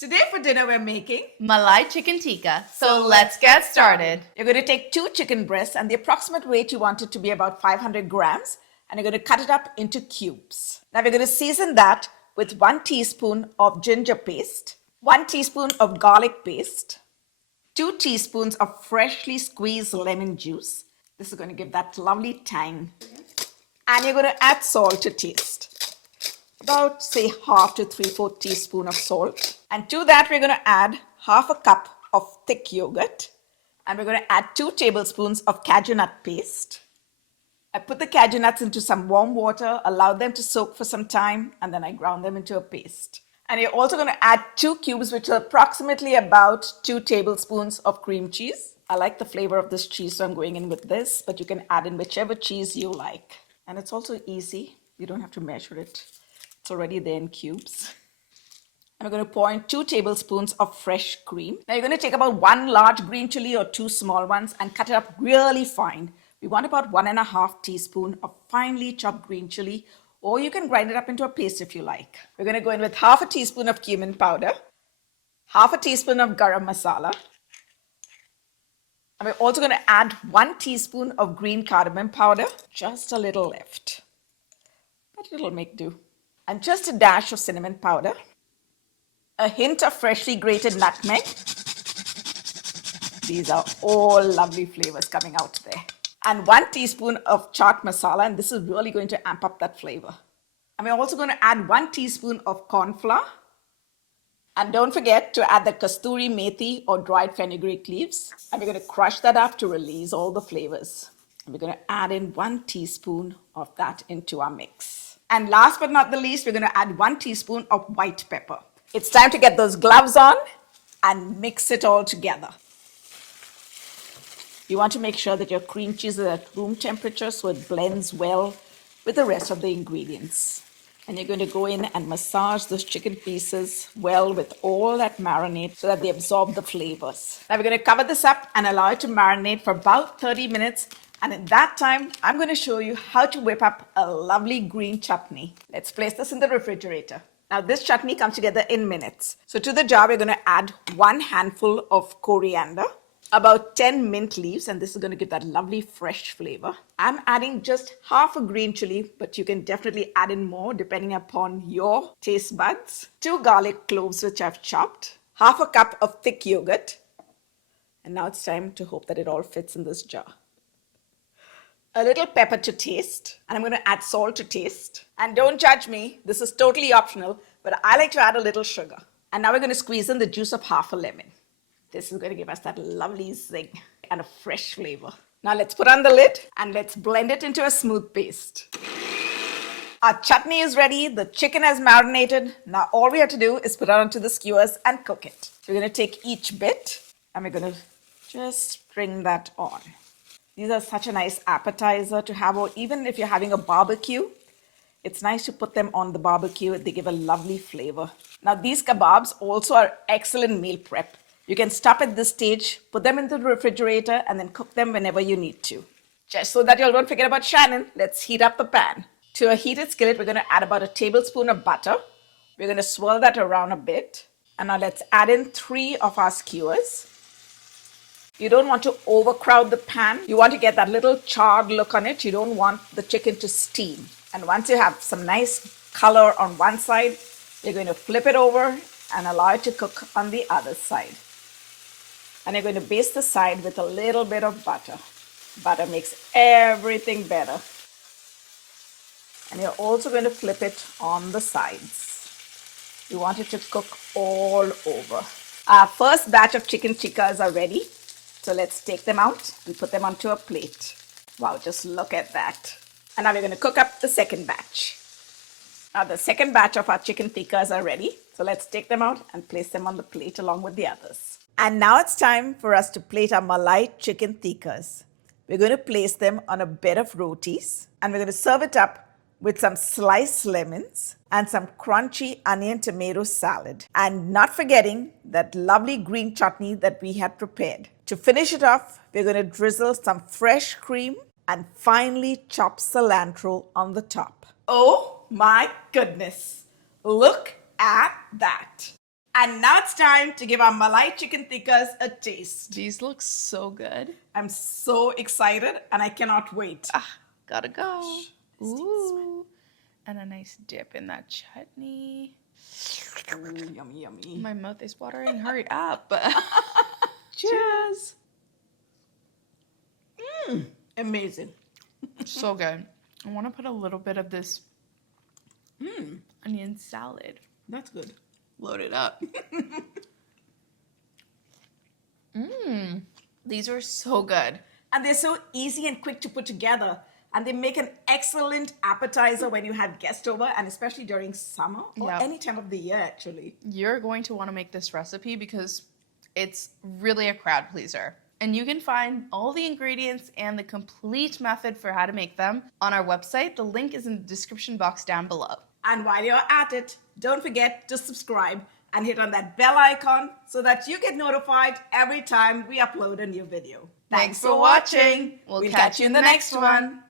Today for dinner we're making Malai Chicken Tikka. So let's get started. You're going to take 2 chicken breasts and the approximate weight you want it to be about 500 grams, and you're going to cut it up into cubes. Now we're going to season that with 1 teaspoon of ginger paste, 1 teaspoon of garlic paste, 2 teaspoons of freshly squeezed lemon juice. This is going to give that lovely tang. And you're going to add salt to taste. About say half to 3/4 teaspoon of salt. And to that we're going to add half a cup of thick yogurt. And we're going to add 2 tablespoons of cashew nut paste. I put the cashew nuts into some warm water, allowed them to soak for some time, and then I ground them into a paste. And you're also going to add 2 cubes, which are approximately about 2 tablespoons of cream cheese. I like the flavor of this cheese, so I'm going in with this, but you can add in whichever cheese you like. And it's also easy. You don't have to measure it. It's already there in cubes. And we're going to pour in 2 tablespoons of fresh cream. Now you're going to take about 1 large green chili or 2 small ones and cut it up really fine. We want about 1.5 teaspoon of finely chopped green chili, or you can grind it up into a paste if you like. We're going to go in with half a teaspoon of cumin powder, half a teaspoon of garam masala, and we're also going to add 1 teaspoon of green cardamom powder, just a little left, but it'll make do. And just a dash of cinnamon powder, a hint of freshly grated nutmeg. These are all lovely flavors coming out there. And 1 teaspoon of chaat masala, and this is really going to amp up that flavor. And we're also going to add 1 teaspoon of corn flour. And don't forget to add the kasuri, methi or dried fenugreek leaves. And we're going to crush that up to release all the flavors. And we're going to add in 1 teaspoon of that into our mix. And last but not the least, we're going to add 1 teaspoon of white pepper. It's time to get those gloves on and mix it all together. You want to make sure that your cream cheese is at room temperature so it blends well with the rest of the ingredients. And you're going to go in and massage those chicken pieces well with all that marinade so that they absorb the flavors. Now we're going to cover this up and allow it to marinate for about 30 minutes. And in that time, I'm going to show you how to whip up a lovely green chutney. Let's place this in the refrigerator. Now this chutney comes together in minutes. So to the jar, we're going to add 1 handful of coriander, about 10 mint leaves, and this is going to give that lovely fresh flavor. I'm adding just half a green chili, but you can definitely add in more depending upon your taste buds. 2 garlic cloves, which I've chopped, half a cup of thick yogurt. And now it's time to hope that it all fits in this jar. A little pepper to taste, and I'm going to add salt to taste. And don't judge me, this is totally optional, but I like to add a little sugar. And now we're going to squeeze in the juice of half a lemon. This is going to give us that lovely zing and a fresh flavor. Now let's put on the lid and let's blend it into a smooth paste. Our chutney is ready, the chicken has marinated. Now all we have to do is put it onto the skewers and cook it. So we're going to take each bit and we're going to just bring that on. These are such a nice appetizer to have, or even if you're having a barbecue, it's nice to put them on the barbecue. They give a lovely flavor. Now these kebabs also are excellent meal prep. You can stop at this stage, put them into the refrigerator, and then cook them whenever you need to. Just so that you all don't forget about Shannon, let's heat up the pan. To a heated skillet, we're going to add about a tablespoon of butter. We're going to swirl that around a bit. And now let's add in 3 of our skewers. You don't want to overcrowd the pan. You want to get that little charred look on it. You don't want the chicken to steam. And once you have some nice color on one side, you're going to flip it over and allow it to cook on the other side. And you're going to baste the side with a little bit of butter. Butter makes everything better. And you're also going to flip it on the sides. You want it to cook all over. Our first batch of chicken tikkas are ready. So let's take them out and put them onto a plate. Wow, just look at that. And now we're going to cook up the second batch. Now the second batch of our chicken tikkas are ready. So let's take them out and place them on the plate along with the others. And now it's time for us to plate our Malai Chicken Tikkas. We're going to place them on a bed of rotis and we're going to serve it up with some sliced lemons and some crunchy onion tomato salad. And not forgetting that lovely green chutney that we had prepared. To finish it off, we're going to drizzle some fresh cream and finely chopped cilantro on the top. Oh my goodness! Look at that! And now it's time to give our Malai Chicken Tikkas a taste. These look so good. I'm so excited and I cannot wait. Gotta go. Let's take this Ooh. And a nice dip in that chutney. Ooh, yummy, yummy. My mouth is watering. Hurry up. Cheers. Amazing. So good. I want to put a little bit of this onion salad. That's good. Load it up. These are so good. And they're so easy and quick to put together. And they make an excellent appetizer when you have guests over, and especially during summer or any time of the year, actually. You're going to want to make this recipe because it's really a crowd pleaser. And you can find all the ingredients and the complete method for how to make them on our website. The link is in the description box down below. And while you're at it, don't forget to subscribe and hit on that bell icon so that you get notified every time we upload a new video. Thanks for watching. We'll catch you in the next one.